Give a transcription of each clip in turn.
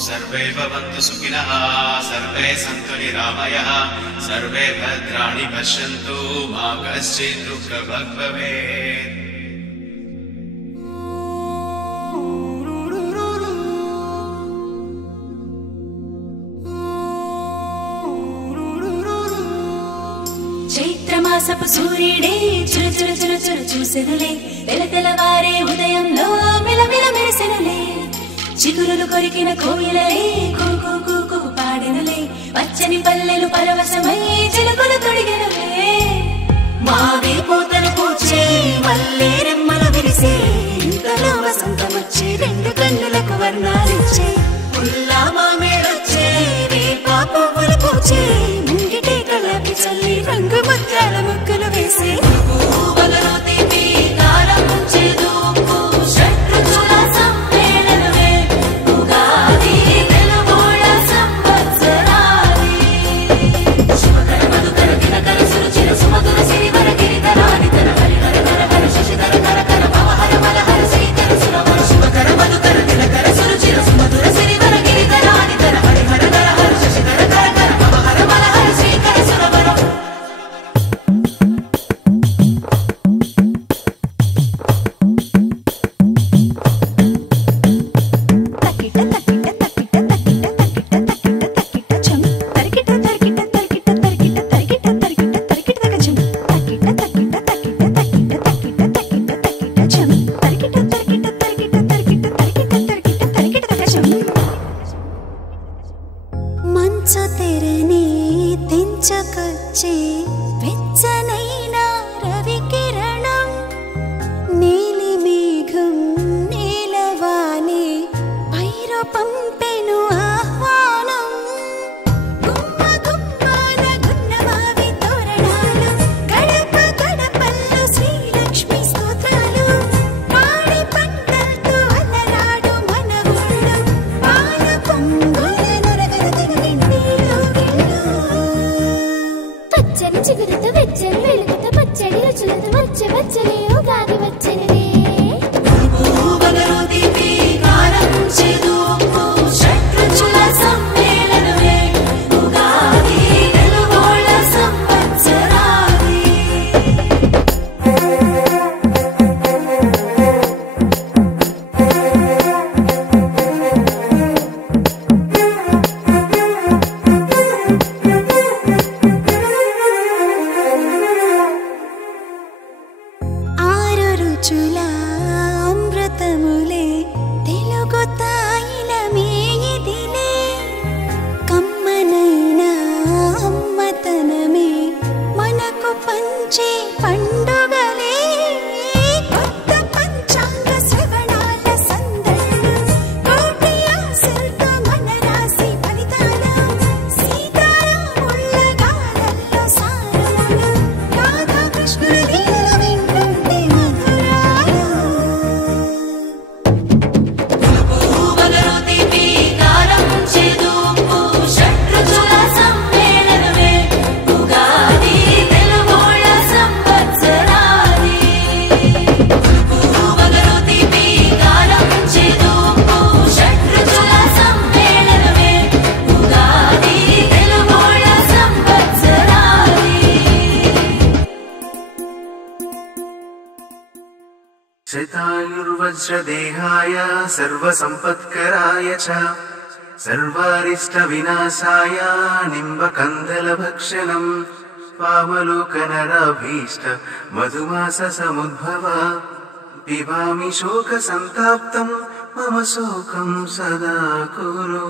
सर्वे भवन्तु सुखिनः सर्वे सन्तु निरामयः सर्वे भद्राणि पश्यन्तु मा कश्चित् दुःखभाग् भवेत्। చైత్రమాసపు సూర్యుడే చుర చుర చుర చుర చూసెనులే తెల తెలవారే ఉదయంలో మిలమిల మెరిసెనులే చిగురులు కొరికిన కోయిలలే కుకు కుకు పాడెనులే పచ్చని పల్లెలు పరవశమై చిలుకలు తొడిగెనులే మావి పూతలు పూచే మల్లె రెమ్మల విరిసే ఇంతలో వసంతమొచ్చే రెండు కన్నులకు వర్ణాలిచ్చే పుల్లా మామిడొచ్చే వేప పువ్వులు పూచే ముంగిటే కళ్ళకి చల్లి రంగు ముత్యాల ముగ్గులు వేసే పువ్వులలో తీపి కారం ముంచేదు షట్రుచుల సమ్మేళనమే ఉగాది తెలుగోళ సంవత్సరాది శుభకర మధుకర దినకర సురుచిర సుమధుర సిరివర గిరిధరాని తర హరిహర కర హర శశిధర కర కర భవహర బలహర శ్రీకర సురవర శుభకర మధుకర దినకర సురుచిర సుమధుర సిరివర గిరిధరాని తర హరిహర కర హర శశిధర కర కర భవహర బలహర శ్రీకర సురవర మంచు తెరని తెంచుకొచ్చే వెచ్చనైన రవి కిరణం నీలి మేఘం నీలవానే పైరు పంపెను ఆహ్వానం గుమ్మ గుమ్మాన గున్నమావి తోరణాలు గడప గడపల్లో శ్రీలక్ష్మి స్తోత్రాలు పాడి పంటలతో అలరాడు మన ఊళ్ళో పాల పొంగుల పచ్చని చిగురుతో వెచ్చని వెలుగుతో పచ్చడి రుచులతో వచ్చే వచ్చని ఉగాది వచ్చనిదే పువ్వులలో తీపి కారం చేదు షట్రుచుల సమ్మేళనమే ఉగాది తెలుగోళ సంవత్సరాది ఆరు రుచుల అమృతములే తెలుగు తాయిలమే ఇదిలే కమ్మనైన అమ్మతనమే మనకు పంచే పండుగలే కొత్త పంచాంగ శ్రవణాల సందళ్ళు కోటి ఆశలతో మన రాశి ఫలితాలు సీతారాముళ్ళ గాథల్లో సారాలు రాధాకృష్ణుల లీలల వింటుంటే మధురాలు పువ్వులలో తీపి కారం చేదు షట్రుచుల సమ్మేళనమే ఉగాది తెలుగోళ సంవత్సరాది పువ్వులలో తీపి కారం చేదు షట్రుచుల సమ్మేళనమే ఉగాది తెలుగోళ సంవత్సరాది శతాయుర్వజ్రదేహాయ సర్వసంపత్కరాయ చ సర్వారిష్టవినాశాయ నింబకందలభక్షణం పావలోకనరాభీష్ట మధుమాస సముద్భవ పిబామి శోకసంతాప్తం మమ శోకం సదా కురు।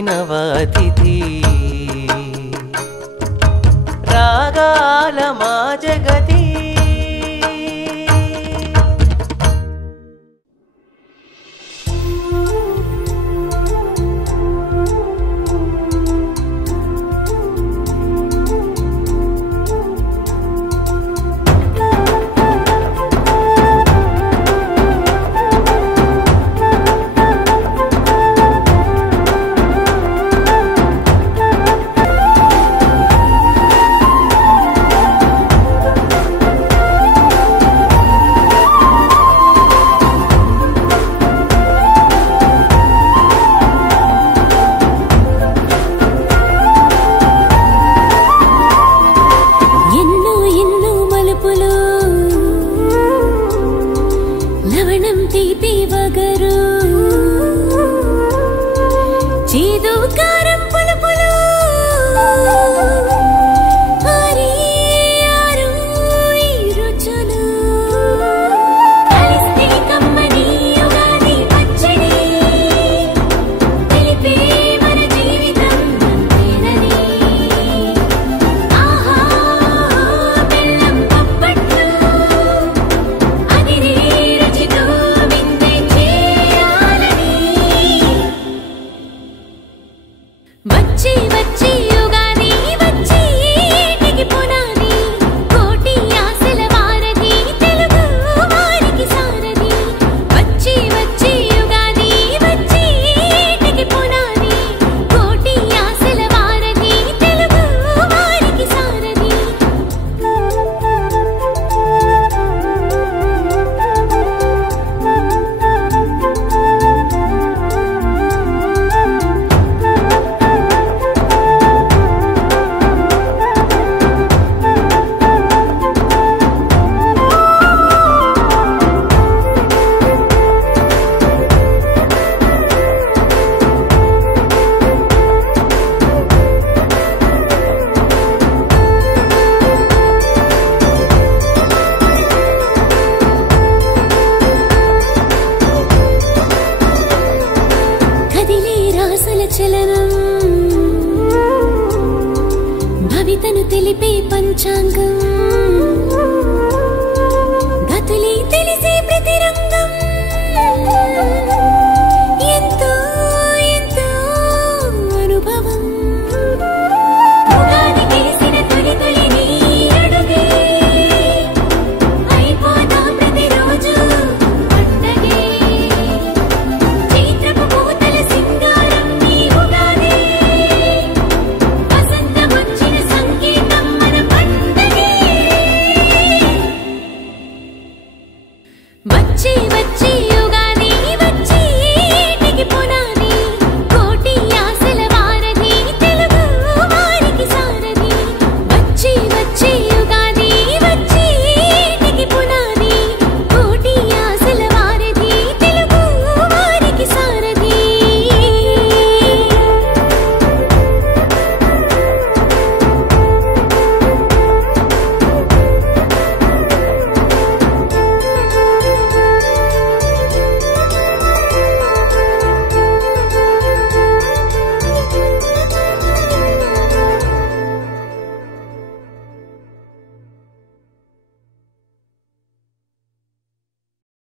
వచ్చినవ అతిథి రాగాల మా జగతి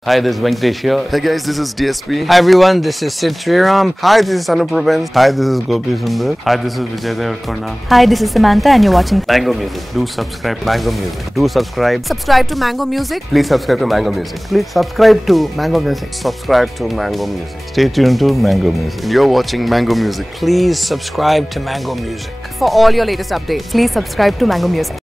Hi, this is Venkatesh here. Hey guys, this is DSP. Hi everyone, this is Sid Sriram. Hi, this is Anup Rubens. Hi, this is Gopi Sundar. Hi, this is Vijay Devarkonda. Hi, this is Samantha and you're watching Mango Music. Do subscribe. Mango Music. Do subscribe. Subscribe to Mango Music. Please subscribe to Mango Music. Please subscribe to Mango Music. Subscribe to Mango Music. Stay tuned to Mango Music. And you're watching Mango Music. Please subscribe to Mango Music. For all your latest updates. Please subscribe to Mango Music.